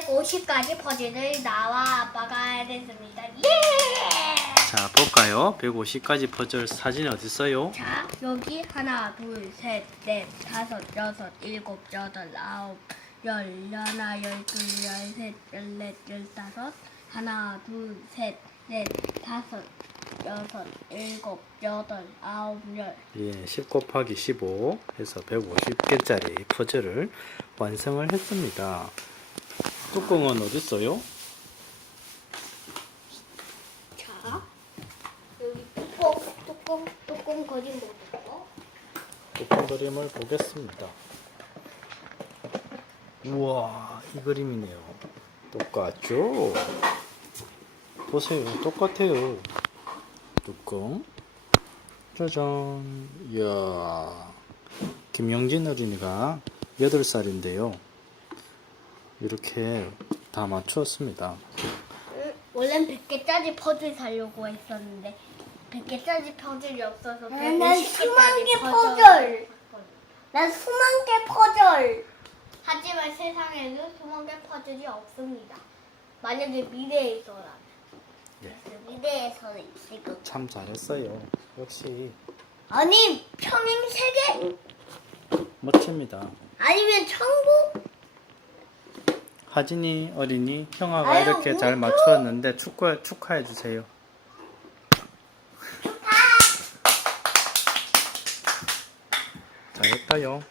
150가지 퍼즐을 나와 아빠가 해냈습니다. 예! 자 볼까요? 150가지 퍼즐 사진이 어디 있어요? 자, 여기 하나, 둘, 셋, 넷, 다섯, 여섯, 일곱, 여덟, 아홉, 열, 열하나, 열둘, 열셋, 열넷, 열다섯, 하나, 둘, 셋, 넷, 다섯, 여섯, 일곱, 여덟, 아홉, 열. 예, 10 곱하기 15 해서 150개짜리 퍼즐을 완성을 했습니다. 뚜껑은 어디 있어요? 자, 여기 뚜껑, 뚜껑, 뚜껑 거진 거고. 뚜껑 그림을 보겠습니다. 우와, 이 그림이네요. 똑같죠? 보세요, 똑같아요. 뚜껑. 짜잔. 이야. 김영진 어린이가 8살인데요. 이렇게 다 맞추었습니다. 응, 원래는 100개짜리 퍼즐 사려고 했었는데 100개짜리 퍼즐이 없어서 난 150개짜리 수만 개 퍼즐. 퍼즐. 난 수만 개 퍼즐. 하지만 세상에는 수만 개 퍼즐이 없습니다. 만약에 미래에서라면 예, 미래에서는 있을 것. 참 잘했어요. 역시 아니 평행 세계? 멋집니다. 천국? 하진이 어린이 형아가 아유, 이렇게 잘 우주! 맞추었는데 축하 축하해 주세요. 잘했다요.